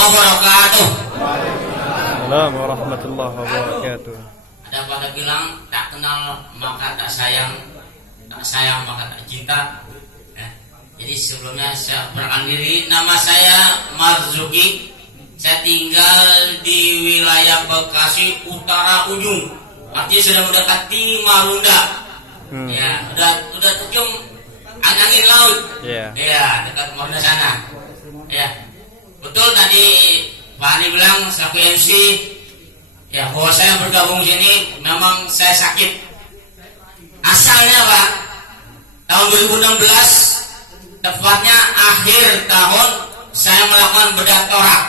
wabarakatuh. Assalamualaikum warahmatullahi wabarakatuh. Ada pada bilang tak kenal maka tak sayang, tak sayang maka tak cinta. Jadi sebelumnya saya perkenalkan diri, nama saya Marzuki. Saya tinggal di wilayah Bekasi Utara Ujung. Artinya sudah mendekati Marunda. Ya, udah tercium angin laut. Ya, dekat Marunda sana. Ya, betul tadi Pak Ani bilang selaku MC. Ya, bahwa saya bergabung sini memang saya sakit. Asalnya Pak, tahun 2016 tepatnya akhir tahun saya melakukan bedah torak.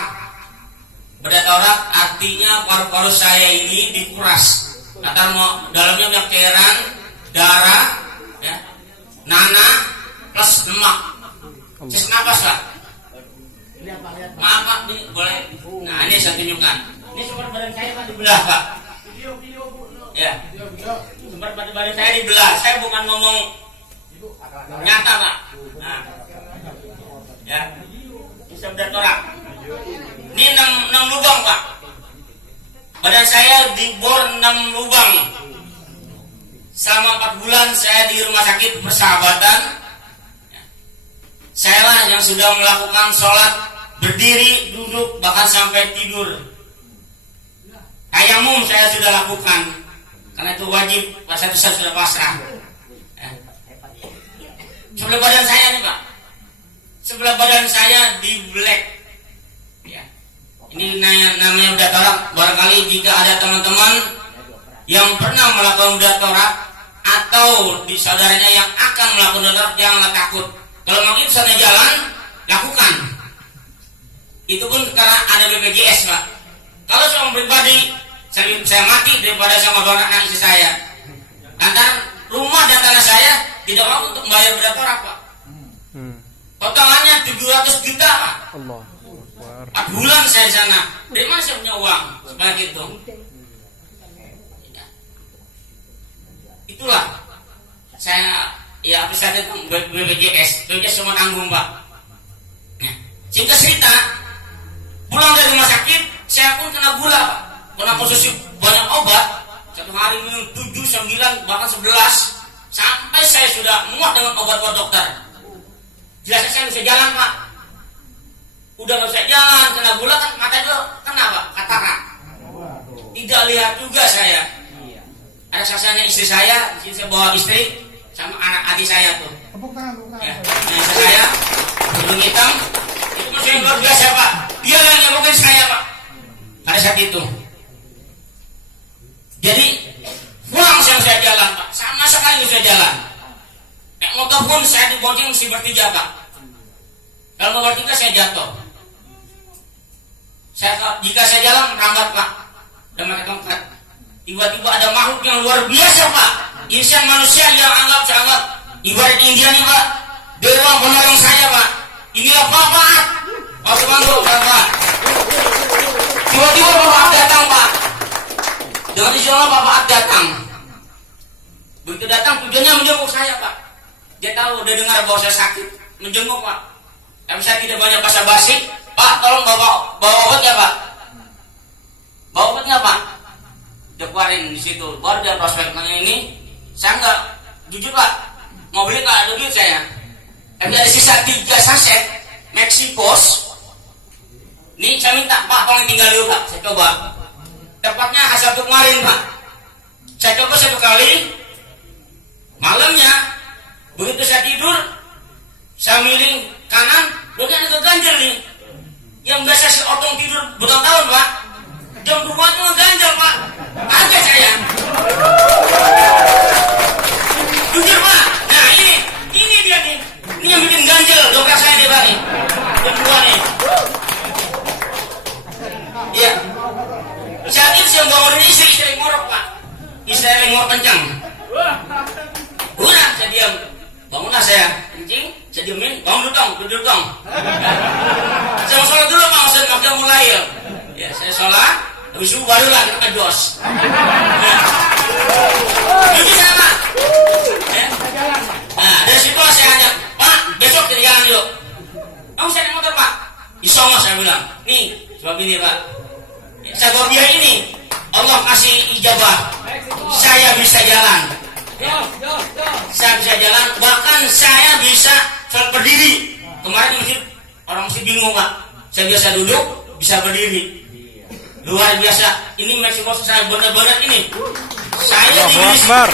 Bedah torak artinya paru-paru saya ini dikuras. Dalamnya banyak cairan, darah, ya, nanah plus lemak. Sesak napas Pak. Maaf Pak, ini boleh. Nah ini saya tunjukkan. Ini sumber badan saya Pak dibelah Pak. Ya, sumber badan saya dibelah. Saya bukan ngomong nyata Pak. Nah, ya, bisa bedah torak. Ini 6 lubang Pak. Badan saya dibor 6 lubang. Selama 4 bulan saya di rumah sakit Persahabatan. Saya lah yang sudah melakukan sholat berdiri, duduk, bahkan sampai tidur. Tayamum saya sudah lakukan karena itu wajib. Pada saat itu saya sudah pasrah. Sebelah badan saya nih Pak, sebelah badan saya di black. Ya. Ini namanya bedah torak. Barangkali jika ada teman-teman yang pernah melakukan bedah torak atau di saudaranya yang akan melakukan bedah torak, janganlah takut. Kalau mau itu sana jalan, lakukan. Itu pun karena ada BPJS Pak. Kalau seorang pribadi, saya mati daripada sama anak istri saya. Antara rumah dan tanah saya tidak mau untuk membayar bedah torak Pak. Potongannya 700 juta Pak. Allah. 4 bulan saya di sana. Dari mana saya punya uang sebanyak itu? Itulah saya ya apresiasi BPJS. BPJS semua tanggung Pak. Nah, singkat cerita, pulang dari rumah sakit saya pun kena gula Pak. Kena konsumsi banyak obat. Satu hari minum 7, 9, bahkan 11. Sampai saya sudah muak dengan obat-obat dokter. Jelasnya saya bisa jalan Pak. Udah gak bisa jalan, kena gula kan mata itu kena Pak, katarak. Tidak lihat juga saya. Ada saksinya istri saya, di sini saya bawa istri sama anak adik saya tuh. Ya, istri saya hidung hitam, itu masih luar biasa Pak. Dia yang nyemukin saya Pak pada saat itu. Jadi pulang saya jalan Pak, sama sekali saya jalan. Naik motor pun saya dibonceng mesti bertiga Pak. Kalau mau bertiga saya jatuh. Jika saya jalan merambat Pak, dan pakai tongkat. Tiba-tiba ada makhluk yang luar biasa Pak. Insan manusia yang saya anggap ibarat India nih Pak. Dewa menolong saya Pak. Inilah Bapak. Waktu manggil Bapak. Tiba-tiba Bapak datang Pak. Dengan istilah Bapak datang. Begitu datang tujuannya menjenguk saya Pak. Dia tahu, dia dengar bahwa saya sakit, menjenguk Pak. Tapi saya tidak banyak basa-basi. Pak, tolong bawa obat ya Pak. Bawa obatnya Pak. Dia keluarin di situ. Baru dia prospeknya ini. Saya enggak, jujur Pak, mau beli Pak, ada duit saya. Tapi ada sisa 3 saset Mexipos. Ini saya minta Pak, tolong tinggal dulu Pak. Saya coba. Tepatnya hasil untuk kemarin Pak. Saya coba 1 kali. Malamnya begitu saya tidur, saya miring kanan, loh kan ada ganjel nih. Yang biasa si otong tidur bertahun-tahun Pak, jam 2 itu ganjel Pak. Kaget saya. Jujur Pak. Nah ini dia nih. Ini yang bikin ganjel dongkrak saya nih Pak nih. Jam 2 nih. Iya. Saat itu saya bangunin istri ngorok Pak. Istri ngorok kencang. Udah saya diam. Bangunlah saya kencing, saya diemin, bangun duduk dong. Saya sholat dulu Pak, saya mulai ya. Ya saya sholat, habis itu barulah kita jos. Itu sama. Ya. Nah dari situ saya ajak, Pak besok kita jalan yuk. Kamu saya naik motor Pak. Insya Allah saya bilang, nih sebab ini Pak, saya Gobiah ini Allah kasih ijabah, saya bisa jalan. Saya bisa jalan, bahkan saya bisa sholat berdiri. Kemarin masjid, orang masih bingung Pak, saya biasa duduk, bisa berdiri. Luar biasa, ini masih proses saya benar-benar ini. Saya Allahu Akbar.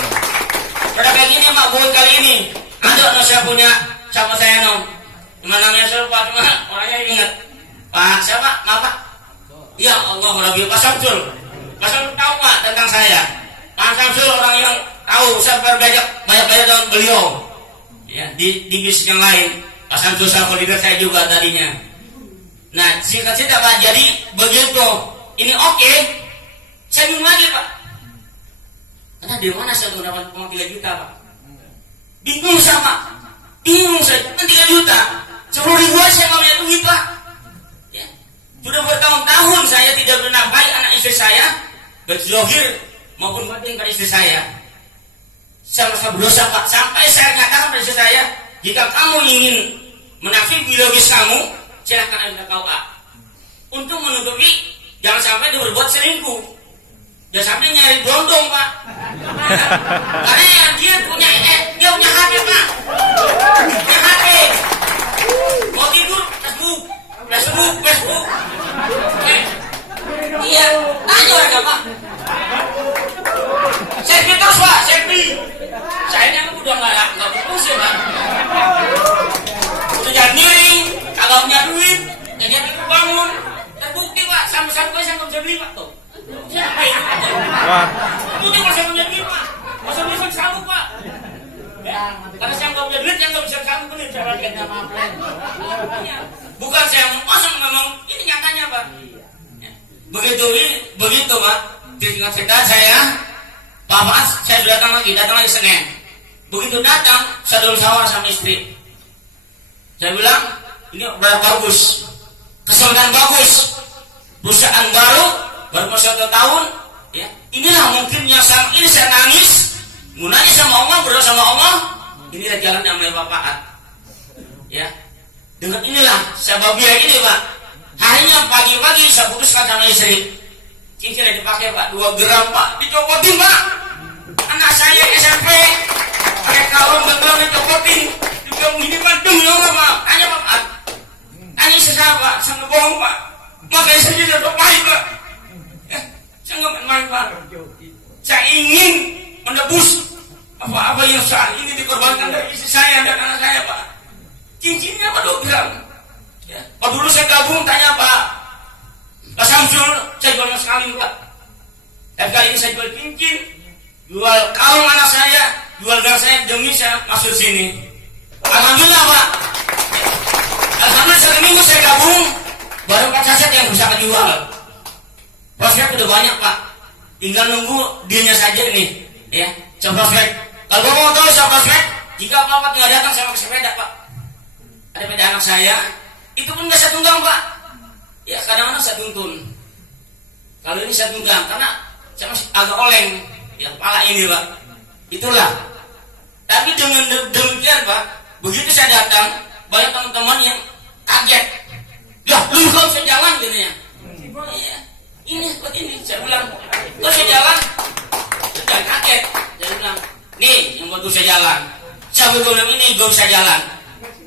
pada kayak gini Mak buat kali ini. Ada saya punya sama saya namanya Pak, cuma orangnya ingat. Pak siapa? Maaf Pak. Ya Allah, Rabbi Pak Samsul. Pak Samsul tahu Pak tentang saya. Pak Samsul orang yang tahu, saya banyak dengan beliau. Ya, di bisnis yang lain. Pak Samsul saya leader saya juga tadinya. Nah, singkat cerita Pak, jadi begitu ini oke, saya bingung lagi Pak. Karena di mana saya mendapat uang 3 juta Pak? Bingung sama, bingung saya, kan 3 juta, 10.000 saya nggak punya duit Pak. Ya. Sudah bertahun-tahun saya tidak bernafkahi anak istri saya, baik zahir maupun batin pada istri saya. Saya merasa berdosa Pak, sampai saya katakan pada istri saya, jika kamu ingin menafkahi biologis kamu, silahkan anda KUA. Untuk menutupi, jangan sampai dia berbuat selingkuh, jangan sampai nyari dondong Pak. Karena dia punya HP Pak, punya HP. Mau tidur Facebook. Iya, tanya mereka Pak. Selfie terus Pak, selfie. Saya ini udah nggak berfungsi Pak. Udah jalan miring, agak punya duit, jadi bangun. Terbukti Pak, sampai saya nggak bisa beli Pak tuh. Siapa ini? Terbukti kalau saya punya duit Pak, masa bisa sanggup Pak. Ya, karena saya nggak punya duit, yang nggak bisa sanggup bener cara kita maafkan. Bukan saya kosong, memang ini nyatanya Pak. Ya. Begitu Pak. Tinggal cerita saya, Pak Mas, saya sudah datang lagi Senin. Begitu datang, saya dulu sawar sama istri. Saya bilang, ini udah bagus, kesempatan bagus, perusahaan baru 1 tahun, ya. Inilah mungkin yang ini saya nangis, nanya sama Allah, berdoa sama Allah. Inilah jalan yang bermanfaat, ya. Dengan inilah saya Gobiah ini Pak. Harinya pagi-pagi saya putuskan sama istri, cincin yang dipakai Pak 2 gram Pak, dicopotin Pak. Anak saya SMP, pakai kalung betul dicopotin. Ini Pak, demi Allah Pak, tanya Pak, tanya istri saya Pak, saya nggak bohong Pak, makanya saya tidak doain Pak, ya, saya nggak main Pak, saya ingin menebus apa-apa yang saat ini dikorbankan dari istri saya dan anak saya Pak. Cincinnya Pak 2 gram, ya. Pak dulu saya gabung, tanya Pak Samsul, saya jual sekali Pak, tapi kali ini saya jual cincin, jual kalung anak saya, jual gelang saya demi saya masuk sini. Alhamdulillah Pak. Alhamdulillah 1 minggu saya gabung, baru 4 saset yang bisa kejual. Prospek udah banyak Pak, tinggal nunggu dealnya saja nih, ya. Prospek. Kalau Bapak mau tahu prospek, jika Bapak tinggal datang sama ke sepeda Pak, ada sepeda anak saya, itu pun nggak saya tunggang Pak. Ya kadang-kadang saya tuntun. Kalau ini saya tunggang karena saya masih agak oleng, ya kepala ini Pak. Itulah. Tapi dengan demikian Pak, begitu saya datang, banyak teman-teman yang kaget. Ya, lu kok bisa jalan gitu ya? Iya, ini seperti ini. Saya bilang, kok saya jalan? Jangan kaget. Saya bilang, nih yang buat saya jalan. Saya bilang ini gue bisa jalan.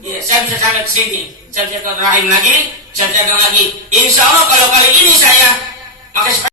Iya, saya bisa sampai ke sini. Saya bisa ke rahim lagi, saya bisa datang lagi. Insya Allah kalau kali ini saya